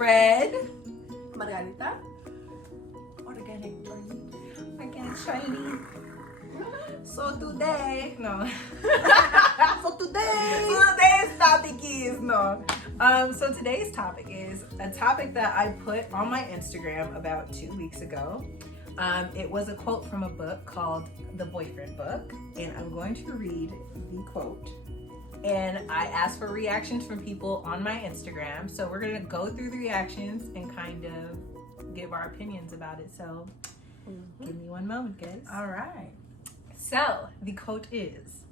Red. Margarita. Organic Charlene. So today's topic is so today's topic is a topic that I put on my Instagram about 2 weeks ago. It was a quote from a book called The Boyfriend Book, and I'm going to read the quote. And I asked for reactions from people on my Instagram, so we're gonna go through the reactions and kind of give our opinions about it. So give me one moment, guys. All right. So the quote is,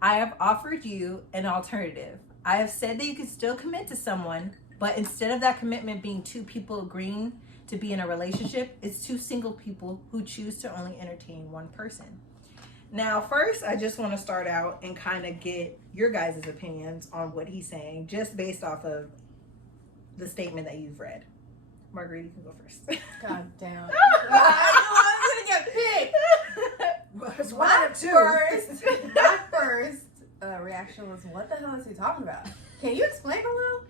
I have offered you an alternative. I have said that you can still commit to someone, but instead of that commitment being two people agreeing to be in a relationship, it's two single people who choose to only entertain one person. Now, first, I just want to start out and kind of get your guys' opinions on what he's saying, just based off of the statement that you've read. Marguerite, you can go first. God damn. I knew I was gonna get picked. My first reaction was, what the hell is he talking about? Can you explain a little?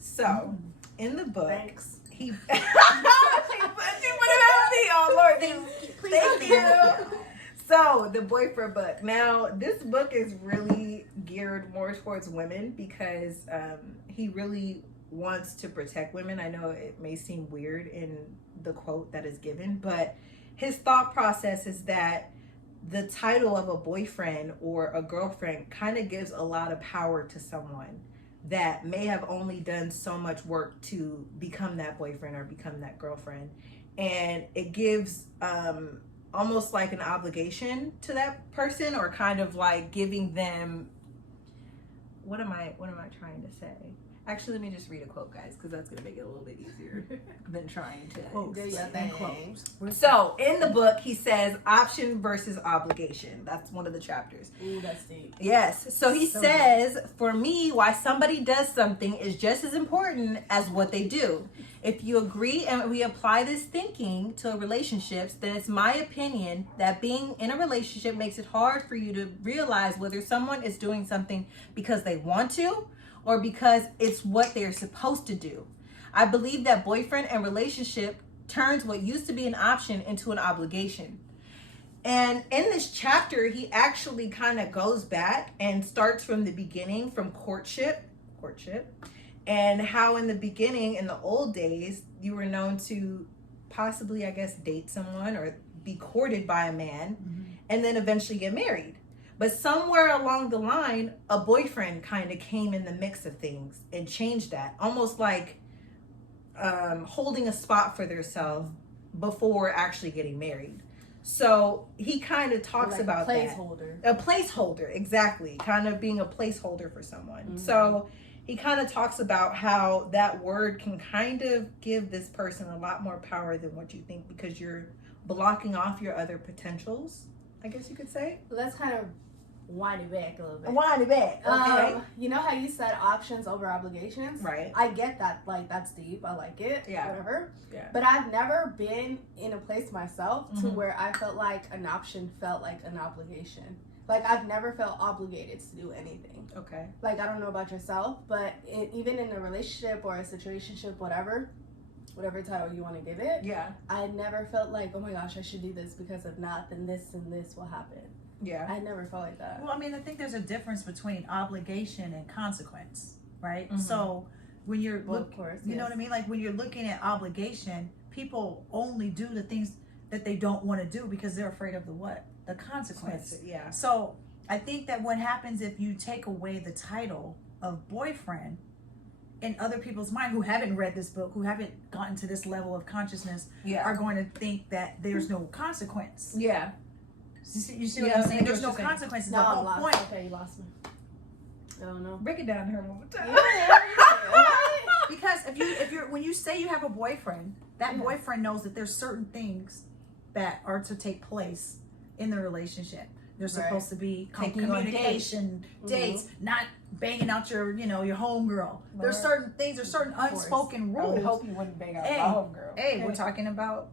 So, in the book, Thanks. he put it on me. Oh, Lord. Thank you. So, The Boyfriend Book. Now, this book is really geared more towards women because he really wants to protect women. I know it may seem weird in the quote that is given, but his thought process is that the title of a boyfriend or a girlfriend kind of gives a lot of power to someone that may have only done so much work to become that boyfriend or become that girlfriend. And it gives almost like an obligation to that person, or kind of like giving them, what am I trying to say? Actually, let me just read a quote, guys, because that's going to make it a little bit easier than trying to quote. So, in the book, he says option versus obligation. That's one of the chapters. Ooh, that's deep. Yes. So he says, for me, why somebody does something is just as important as what they do. If you agree and we apply this thinking to relationships, then it's my opinion that being in a relationship makes it hard for you to realize whether someone is doing something because they want to or because it's what they're supposed to do. I believe that boyfriend and relationship turns what used to be an option into an obligation. And in this chapter, he actually kind of goes back and starts from the beginning, from courtship, and how in the beginning, in the old days, you were known to possibly, I guess, date someone or be courted by a man, and then eventually get married. But somewhere along the line, a boyfriend kind of came in the mix of things and changed that, almost like holding a spot for themselves before actually getting married. So he kind of talks like about placeholder. A placeholder, exactly. Kind of being a placeholder for someone. So he kind of talks about how that word can kind of give this person a lot more power than what you think, because you're blocking off your other potentials, I guess you could say. Let's kind of wind it back a little bit. Wind it back, okay. You know how you said options over obligations? Right. I get that. Like, that's deep. I like it. Yeah. Whatever. Yeah. But I've never been in a place myself to where I felt like an option felt like an obligation. Like, I've never felt obligated to do anything. Okay. Like, I don't know about yourself, but even in a relationship or a situationship, whatever title you want to give it, Yeah. I never felt like, oh my gosh, I should do this, because if not, then this and this will happen. Yeah. I never felt like that. Well, I mean, I think there's a difference between obligation and consequence, right? So when you're of course, you know what I mean? Like, when you're looking at obligation, people only do the things that they don't want to do because they're afraid of the consequence. Yeah. So I think that what happens if you take away the title of boyfriend, in other people's mind who haven't read this book, who haven't gotten to this level of consciousness, are going to think that there's no consequence. Yeah. You see what I'm saying? There's no what you're saying. consequences. No, The I'm whole lost. point. Okay, you lost me. I don't know. Break it down to her one more time. Because if you're when you say you have a boyfriend, that boyfriend knows that there's certain things that are to take place in the relationship. They're supposed to be Taking you on communication, dates, not banging out your homegirl. There's certain things, there's certain unspoken I rules. would hope you wouldn't bang out my homegirl. Hey, we're talking about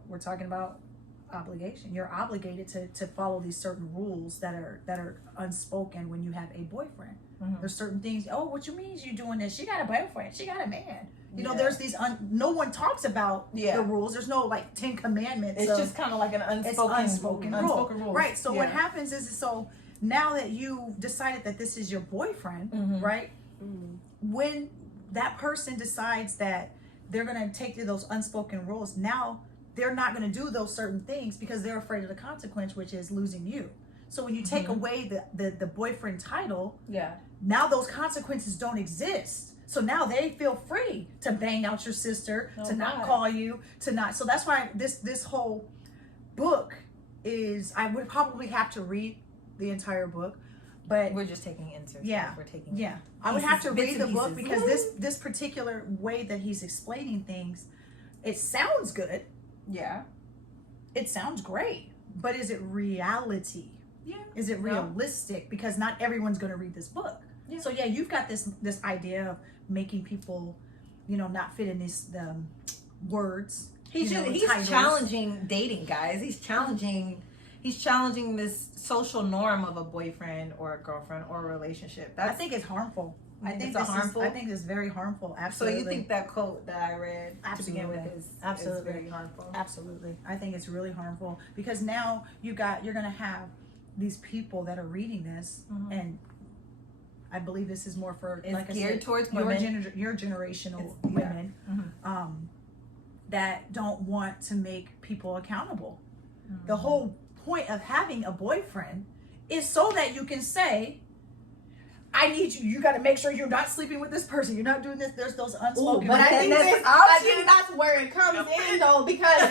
obligation. You're obligated to follow these certain rules that are unspoken when you have a boyfriend. There's certain things. Oh, what you mean you doing this? She got a boyfriend. She got a man. You know, there's these. No one talks about the rules. There's no like 10 commandments. It's just kind of like an unspoken rule. Right. So what happens is so now that you decided that this is your boyfriend, right? When that person decides that they're going to take to those unspoken rules, now they're not going to do those certain things because they're afraid of the consequence, which is losing you. So when you take away the boyfriend title, now those consequences don't exist. So now they feel free to bang out your sister, to not call you, to not. So that's why this whole book is, I would probably have to read the entire book, but we're just taking inserts. We're taking I would have to read the book because this particular way that he's explaining things, it sounds good. Yeah. It sounds great, but is it reality? Yeah. Is it realistic? Because not everyone's going to read this book. Yeah. So you've got this idea of making people, not fit in these words. He's challenging dating, guys. He's challenging this social norm of a boyfriend or a girlfriend or a relationship. I think it's harmful. I think it's very harmful. Absolutely. So you think that quote that I read to begin with is very harmful? Absolutely. I think it's really harmful because now you're going to have these people that are reading this, and I believe this is more for geared towards women, your generational women, that don't want to make people accountable. The whole point of having a boyfriend is so that you can say, I need you. You got to make sure you're not sleeping with this person. You're not doing this. There's those unspoken. But I think that's where it comes in, though, because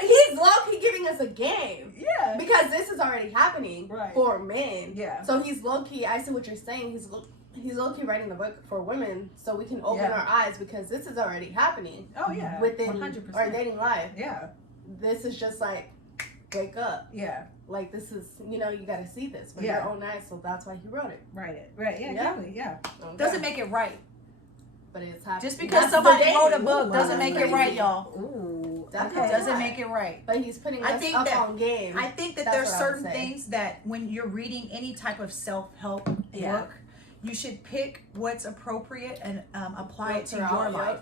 he's low-key giving us a game. Yeah. Because this is already happening for men. Yeah. So he's low-key. I see what you're saying. He's low-key writing the book for women, so we can open our eyes because this is already happening. Oh yeah. Within 100%. our dating life. Yeah. This is just like, wake up. Yeah. Like, this is, you got to see this with your own eyes, so that's why he wrote it. Right. Yeah, exactly. Yeah. Okay. Doesn't make it right. But it's happening. Just because somebody wrote a book doesn't make it right, y'all. Ooh. Doesn't make it right. But he's putting us up on game. I think that there's certain things that when you're reading any type of self-help book, you should pick what's appropriate and apply it to your life.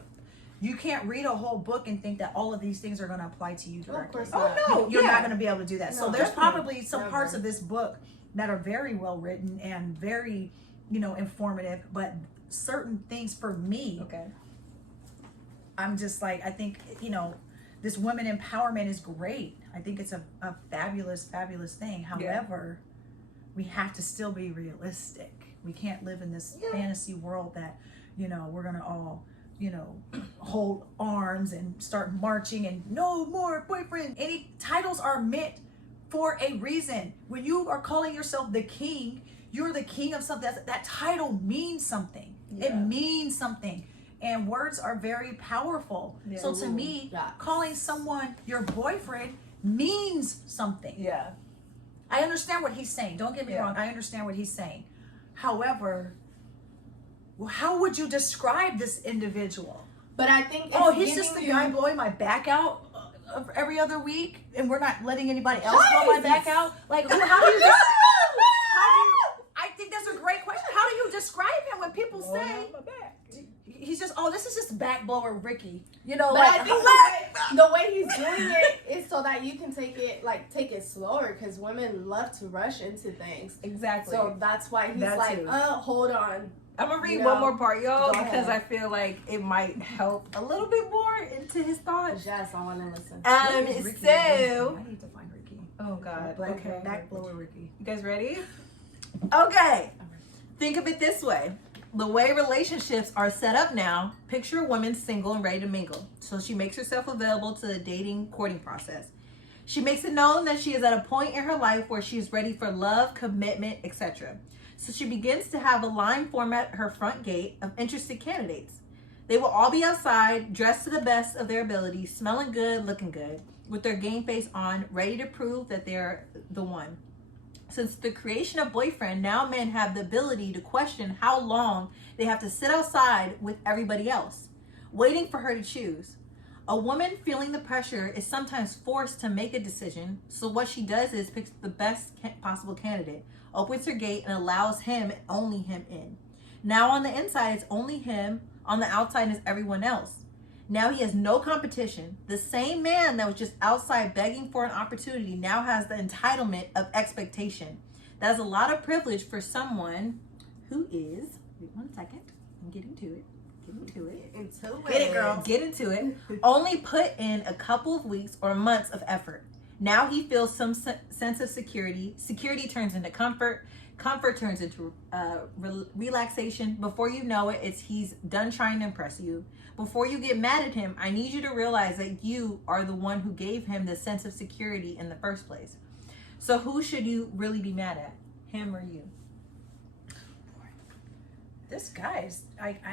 You can't read a whole book and think that all of these things are going to apply to you directly. Of course not. You're not going to be able to do that. No, so there's probably some parts of this book that are very well written and very, informative, but certain things for me, I'm just like, I think, this women empowerment is great. I think it's a fabulous, fabulous thing. However, we have to still be realistic. We can't live in this fantasy world that, we're going to all, hold arms and start marching and no more boyfriend. Any titles are meant for a reason. When you are calling yourself the king, you're the king of something. That title means something. It means something. And words are very powerful. Yeah. So to me, calling someone your boyfriend means something. Yeah. I understand what he's saying. Don't get me wrong. I understand what he's saying. However, how would you describe this individual? But I think he's just the guy blowing my back out every other week, and we're not letting anybody else blow my back out. Like, how do you? I think that's a great question. How do you describe him when people say he's just? Oh, this is just back blower Ricky. But I think the way he's doing it is so that you can take it slower because women love to rush into things. Exactly. So that's why he's hold on. I'm gonna read one more part, y'all, because I feel like it might help a little bit more into his thoughts. Yes, I want to listen. So I need to find Ricky. Oh God. Okay. Back blower Ricky. You guys ready? Okay. Think of it this way. The way relationships are set up now, picture a woman single and ready to mingle. So she makes herself available to the dating, courting process. She makes it known that she is at a point in her life where she is ready for love, commitment, etc. So she begins to have a line form at her front gate of interested candidates. They will all be outside, dressed to the best of their ability, smelling good, looking good, with their game face on, ready to prove that they're the one. Since the creation of boyfriend, now men have the ability to question how long they have to sit outside with everybody else, waiting for her to choose. A woman feeling the pressure is sometimes forced to make a decision, so what she does is picks the best possible candidate, opens her gate, and allows him, only him, in. Now on the inside, it's only him. On the outside is everyone else. Now he has no competition. The same man that was just outside begging for an opportunity now has the entitlement of expectation. That's a lot of privilege for someone who is, wait 1 second, I'm getting to it. Get it, girl. Get into it. Only put in a couple of weeks or months of effort. Now he feels some sense of security. Security turns into comfort. Comfort turns into relaxation. Before you know it, he's done trying to impress you. Before you get mad at him, I need you to realize that you are the one who gave him the sense of security in the first place. So who should you really be mad at? Him or you? This guy's,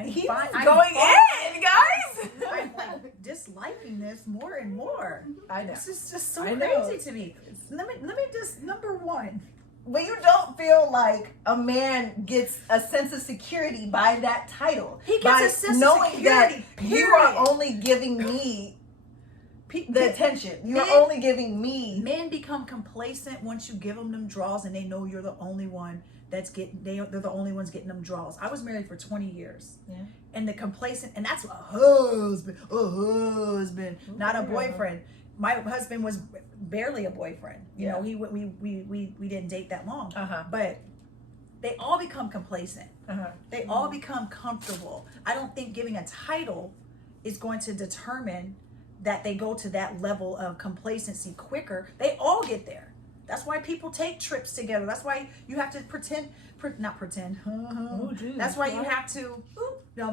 He's I'm going in, guys. I'm like disliking this more and more. I know. This is just so I know. crazy to me. Let me just, number one. When you don't feel like a man gets a sense of security by that title, He gets by a sense of knowing security, that you are period. only giving me the attention. You are Men- only giving me. Men become complacent once you give them draws and they know you're the only one that's getting, they're the only ones getting them draws. I was married for 20 years. Yeah. And the complacent, and that's a husband, not a boyfriend. My husband was barely a boyfriend. You know, we didn't date that long. But they all become complacent. They all become comfortable. I don't think giving a title is going to determine that they go to that level of complacency quicker. They all get there. That's why people take trips together. That's why you have to not pretend. That's why you have to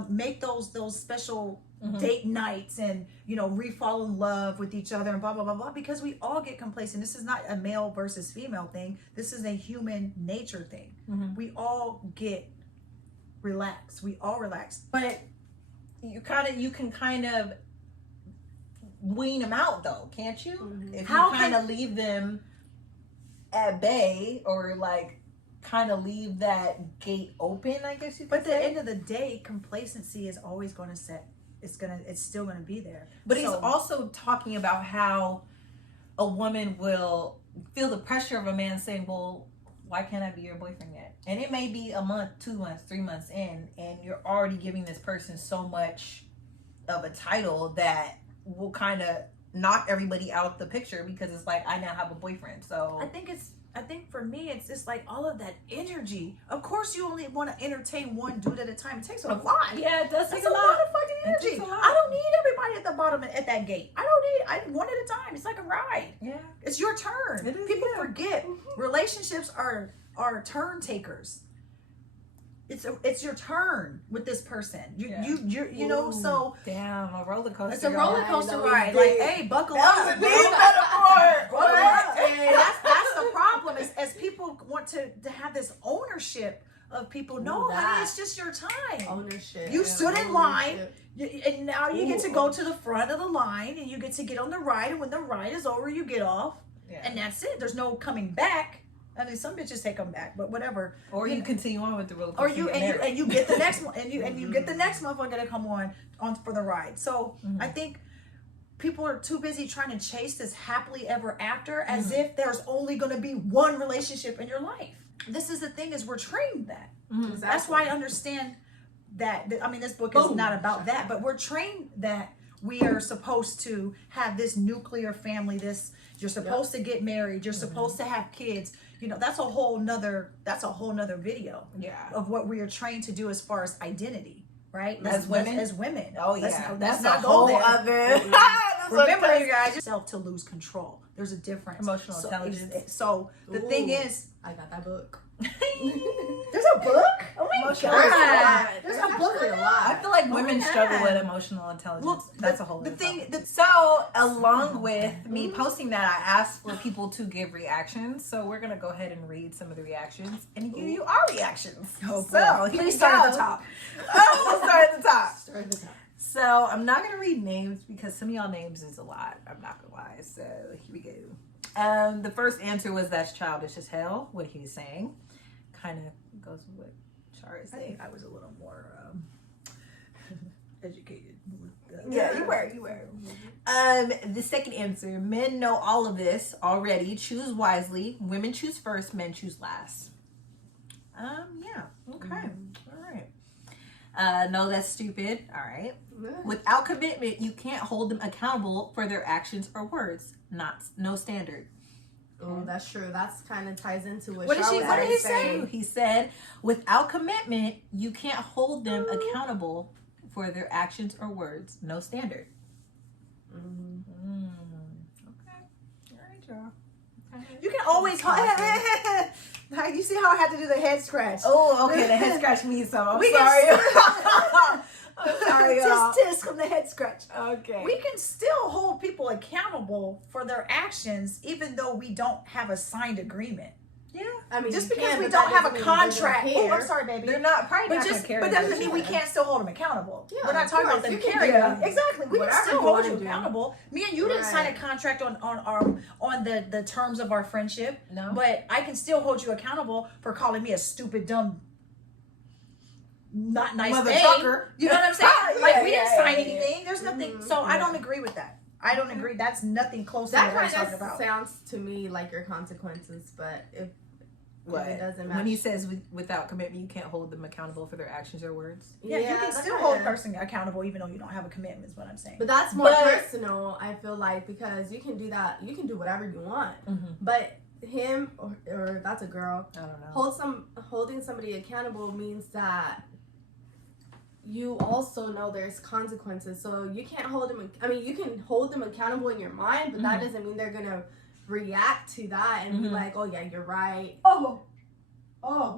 make those special date nights and, re-fall in love with each other and blah, blah, blah, blah, because we all get complacent. This is not a male versus female thing. This is a human nature thing. We all get relaxed. We all relax. But you can kind of wean them out though, can't you? If you kind of leave them at bay or like kind of leave that gate open, I guess you could But at the say. end of the day, complacency is always going to it's still going to be there. But he's also talking about how a woman will feel the pressure of a man saying, well, why can't I be your boyfriend yet? And it may be a month, 2 months, 3 months in, and you're already giving this person so much of a title that will kind of knock everybody out the picture because it's like, I now have a boyfriend. So I think for me, it's just like all of that energy. Of course, you only want to entertain one dude at a time. It takes a lot. Yeah, it does That's take a lot of fucking It energy. takes a lot. I don't need everybody at the bottom at that gate. I one at a time. It's like a ride. Yeah. It's your turn. It is, People yeah. forget relationships are turn takers. It's your turn with this person. You know, so Damn, a roller coaster. it's a roller coaster know, ride. it's Like, big. hey, buckle That up. was a big metaphor. Buckle up. What? That's the problem. Is as people want to have this ownership of people. No, Ooh, honey, that. it's just your time. Ownership. You stood in line. Ownership. And now you get to go to the front of the line and you get to get on the ride, and when the ride is over, you get off. Yeah. And that's it. There's no coming back. I mean, some bitches take them back, but whatever. Or you continue on with the roller Or coaster. you get the next one, and you get the next motherfucker to come on for the ride. So I think people are too busy trying to chase this happily ever after as if there's only going to be one relationship in your life. This is the thing, is we're trained that. Exactly. That's why I understand that. I mean, this book is not about that, but we're trained that we are supposed to have this nuclear family. You're supposed to get married. You're supposed to have kids. That's a whole nother video of what we are trained to do as far as identity, right? As women? As women. Oh yeah, Let's that's not a go whole there. other. Remember, you guys, yourself to lose control. There's a difference. Emotional intelligence. So the thing Ooh. is, I got that book. there's a book. Oh my Emotional god, intelligence. there's There's a book. actually a lot. I feel like women my struggle God. with emotional intelligence. Well, That's a whole the other thing. topic. So, along with me posting that, I asked for people to give reactions. So we're gonna go ahead and read some of the reactions and give you our reactions. Oh, so boy. here Please we start go. at the top. Oh, we'll start at the top. Start at the top. So I'm not gonna read names because some of y'all names is a lot. I'm not gonna lie. So here we go. The first answer was that's childish as hell. What he was saying kind of goes with what Shara is I saying. think I was a little more educated. Yeah, you were. The second answer: men know all of this already. Choose wisely. Women choose first. Men choose last. Yeah. Okay. All right. No, that's stupid. All right. Without commitment, you can't hold them accountable for their actions or words. No standard. Oh, that's true. That's kind of ties into what What did he say? He said, without commitment, you can't hold them accountable for their actions or words. No standard. Okay. All right, y'all. You can always hold. You see how I had to do the head scratch? Oh, okay. The head scratch means something. I'm We sorry. can I'm sorry, y'all. tisk from the head scratch. Okay. We can still hold people accountable for their actions, even though we don't have a signed agreement. Yeah. I mean, Just you because can, we but don't that have a doesn't mean they don't contract. Oh, care. I'm sorry, baby. They're not probably But not just, gonna care. but doesn't about mean we you. can't still hold them accountable. Yeah, We're not of talking about course, them you can carrying do them. Exactly. We can whatever still you hold wanna you do. accountable. Me and you didn't sign a Right. contract on the terms of our friendship. No. But I can still hold you accountable for calling me a stupid, dumb, not nice Mother name. trucker. You know what I'm saying? Like Yeah, we didn't yeah, sign yeah, anything. There's nothing. Mhm. So I don't agree with that. I don't agree. That's nothing close to That what I'm kind talking of about. sounds to me like your consequences, but if it doesn't match. When he says without commitment, you can't hold them accountable for their actions or words. Yeah, you can that still kinda- hold a person accountable even though you don't have a commitment. Is what I'm saying. But that's more But- personal, I feel like, because you can do that. You can do whatever you want. Mm-hmm. But him or that's a girl, I don't know. holding somebody accountable means that you also know there's consequences. So you can't hold them. I mean, you can hold them accountable in your mind, but that Mhm. doesn't mean they're gonna react to that and be Mhm. like, "Oh yeah, you're right." Oh,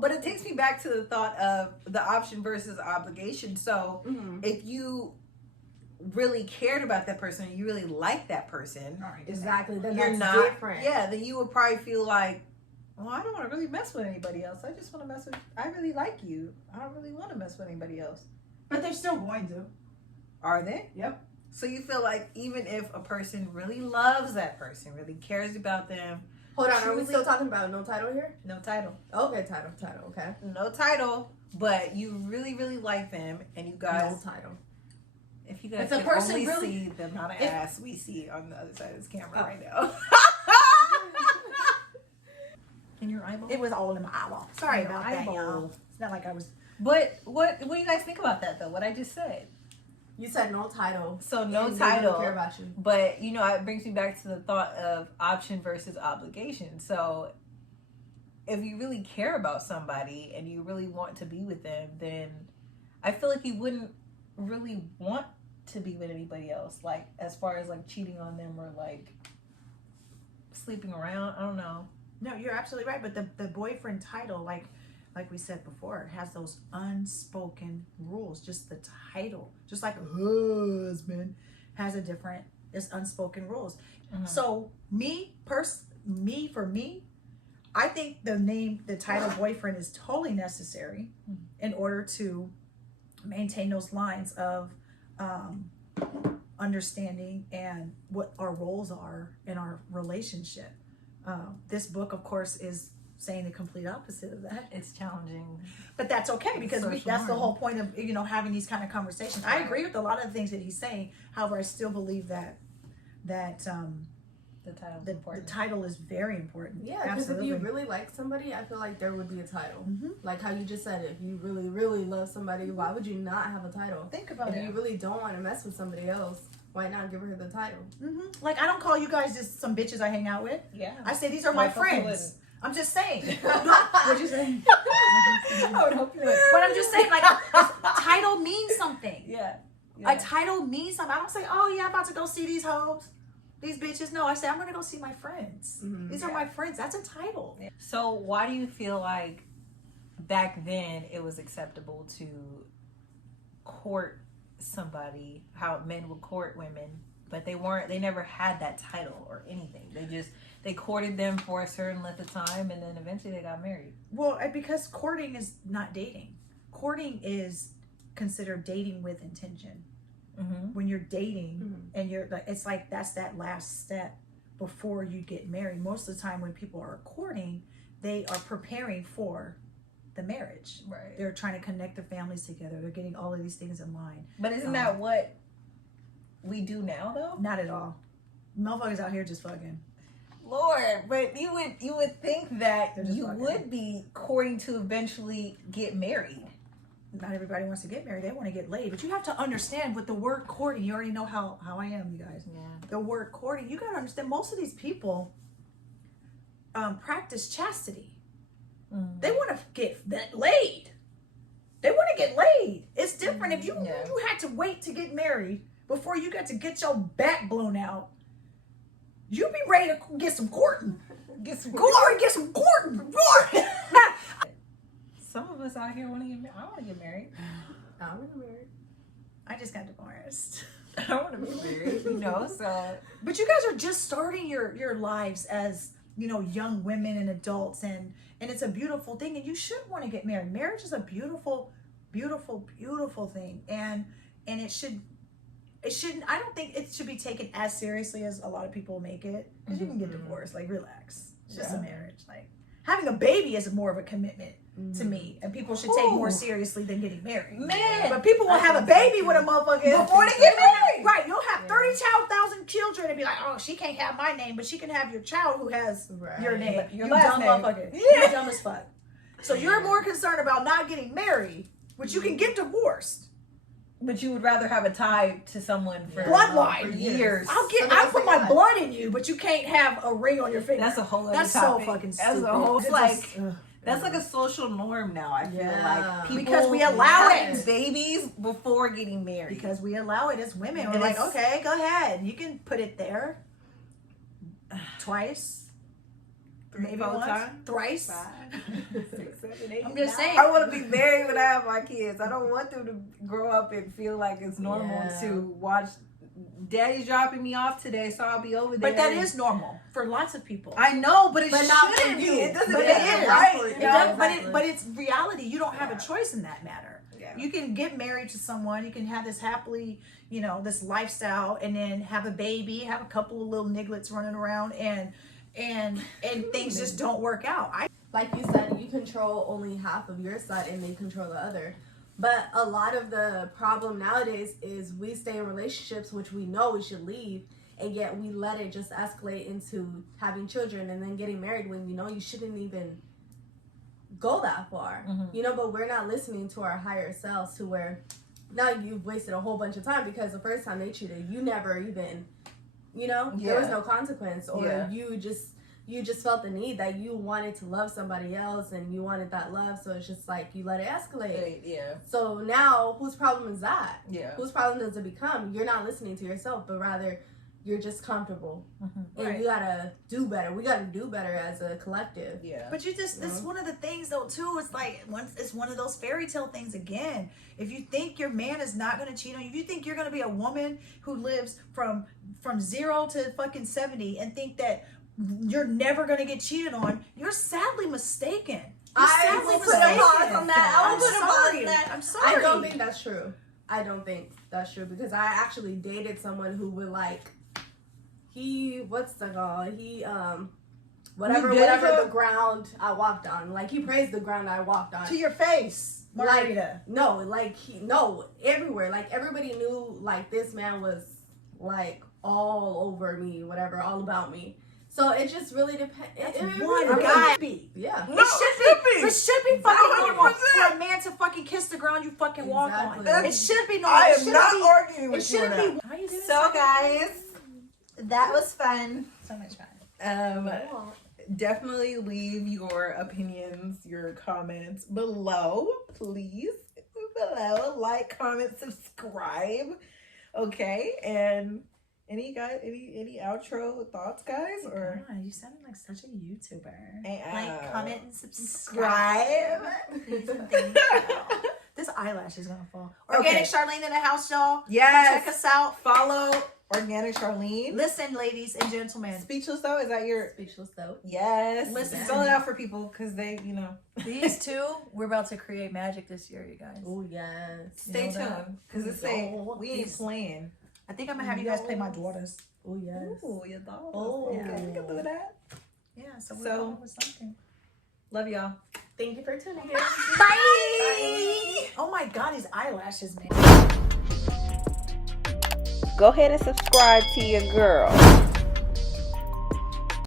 But it takes me back to the thought of the option versus obligation. So Mm-hmm. if you really cared about that person, you really like that person, all right. Exactly. Then you're that's not different. Yeah, then you would probably feel like, well, I don't want to really mess with anybody else. I just want to mess with. I really like you. I don't really want to mess with anybody else. But they're still going to. Are they? Yep. So you feel like even if a person really loves that person, really cares about them, Hold on, are we Truly- still talking about no title here? no title, Okay, title, okay. no title, but you really, really like them, and you guys, No title. if you guys If the can person only really- see the amount of if- ass we see on the other side of this camera Oh. right now. In your eyeball? It was all in my eyeball. Sorry Your about that, eyeball. y'all. It's not like I was. But what do you guys think about that though? What I just said. You said no title. So no and they don't title. care about you. But you know, it brings me back to the thought of option versus obligation. So if you really care about somebody and you really want to be with them, then I feel like you wouldn't really want to be with anybody else. Like as far as like cheating on them or like sleeping around. I don't know. No, you're absolutely right. But the boyfriend title, like we said before, has those unspoken rules. Just the title, just like husband, has a different. It's unspoken rules. Mhm. So for me, I think the title boyfriend is totally necessary in order to maintain those lines of understanding and what our roles are in our relationship. This book, of course, is saying the complete opposite of that, It's challenging. but that's okay because Social that's the norm. whole point of having these kind of conversations. I agree with a lot of the things that he's saying. However, I still believe that The title's the important. title is very important. Yeah, because if absolutely. you really like somebody, I feel like there would be a title. Mhm. Like how you just said, if you really, really love somebody, why would you not have a title? Think about If it. you really don't want to mess with somebody else, why not give her the title? Like I don't call you guys just some bitches I hang out with. Yeah. I say these are my I hope you friends. I'm just saying. What'd you say? I would hope you would. But I'm just saying, like, title means something. Yeah. A title means something. I don't say, oh yeah, I'm about to go see these hoes, these bitches. No, I say I'm gonna go see my friends. Mhm. These are my friends. That's a title. So why do you feel like back then it was acceptable to court somebody, how men would court women, but they never had that title or anything. They courted them for a certain length of time and then eventually they got married. Well, because courting is not dating. Courting is considered dating with intention. Mm-hmm. When you're dating Mhm. and you're like, it's like that's that last step before you get married. Most of the time when people are courting, they are preparing for the marriage. Right. They're trying to connect their families together. They're getting all of these things in line. But isn't that what we do now, though? Not at all. Motherfuckers out here just fucking. Lord, but you would think that They're just you fucking. would be courting to eventually get married. Not everybody wants to get married. They want to get laid. But you have to understand with the word courting, you already know how I am, you guys. Yeah. The word courting, you got to understand most of these people practice chastity. They want to get laid. They want to get laid. It's different if you had to wait to get married before you got to get your back blown out. You be ready to get some courting. Get some Go over and get some courting. Some of us out here want to get married. I want to get married. I want to marry. I just got divorced. I want to be married, you know, so. But you guys are just starting your lives as, you know, young women and adults, and it's a beautiful thing, and you should want to get married. Marriage is a beautiful, beautiful, beautiful thing, and it shouldn't, I don't think it should be taken as seriously as a lot of people make it, because you can get divorced. Like, relax. It's just a marriage. Like, having a baby is more of a commitment to me, and people should take more seriously than getting married. Man. But people will have a baby with a motherfucker Before they get married. Right, you'll have 30,000 children and be like, oh, she can't have my name, but she can have your child who has your name. Your You last dumb name. motherfucker. Yeah. You're dumb as fuck. So you're more concerned about not getting married, which you can get divorced. But you would rather have a tie to someone for Bloodline. for years. I'll put my blood in you, but you can't have a ring on your finger. That's a whole other That's topic. so fucking That's stupid. a whole It's like just, that's like a social norm now. I feel like people Because we allow having it. babies before getting married. because we allow it as women. We're And like, it's- okay, go ahead. You can put it there. Twice. Maybe 4 once. times. Thrice. 5, 6, 7, 8. I'm just saying. I want to be married when I have my kids. I don't want them to grow up and feel like it's normal to watch. Daddy's dropping me off today, so I'll be over there. But that is normal for lots of people. I know, but it But not shouldn't for be. you. It doesn't But make it it is. right. It Yeah, does, exactly. but it's reality. You don't have a choice in that matter. Yeah. You can get married to someone. You can have this happily, you know, this lifestyle, and then have a baby, have a couple of little nigglets running around, and things just don't work out. Like you said, you control only half of your side and they control the other. But a lot of the problem nowadays is we stay in relationships which we know we should leave, and yet we let it just escalate into having children and then getting married when you know you shouldn't even go that far. You know, but we're not listening to our higher selves, to where now you've wasted a whole bunch of time because the first time they cheated, you never even, you know, there was no consequence, or you just felt the need that you wanted to love somebody else and you wanted that love, so it's just like you let it escalate. Yeah. So now whose problem is that? Yeah. Whose problem does it become? You're not listening to yourself, but rather you're just comfortable. And Right. you gotta do better. We gotta do better as a collective. Yeah. But you just, it's one of the things though too, it's like, it's one of those fairy tale things again. If you think your man is not going to cheat on you, if you think you're going to be a woman who lives from 0 to fucking 70 and think that you're never going to get cheated on, you're sadly mistaken. You're I sadly will put a pause on that. I will I'm put a pause sorry. on that. I'm sorry. I don't think that's true. I don't think that's true, because I actually dated someone who would like, what's the call? Whatever the ground I walked on. Like, he praised the ground I walked on. To your face, Margarita. Everywhere. Like, everybody knew, like, this man was, like, all over me, whatever, all about me. So it just really depends. One guy. Yeah. It should be fucking normal 100%. for a man to fucking kiss the ground you fucking walk on. Exactly. It should be normal. I It am shouldn't not be- arguing It with you on shouldn't that. be. How you doing? So guys, that was fun. So much fun. Definitely leave your opinions, your comments below, please. Below, like, comment, subscribe. Okay, and any outro thoughts, guys? Or God, you sounded like such a YouTuber. Like, Like, comment, and subscribe. subscribe. Thank you. This eyelash is gonna fall. Organic Charlene in the house, y'all. Yes. Check us out. Follow Organic Charlene. Listen, ladies and gentlemen. Speechless though, is that your? Speechless though. Yes. Listen. Spell it out for people because they, These two, we're about to create magic this year, you guys. Oh yes. Stay You know that? tuned because it say we ain't playing. I think I'm gonna have you guys play my daughters. Oh yes. Ooh, your dog. Oh. Okay, we can do that. Yeah, so we're So- going with something. Love y'all. Thank you for tuning in. Bye. Oh my God, his eyelashes, man. go ahead and subscribe to your girl.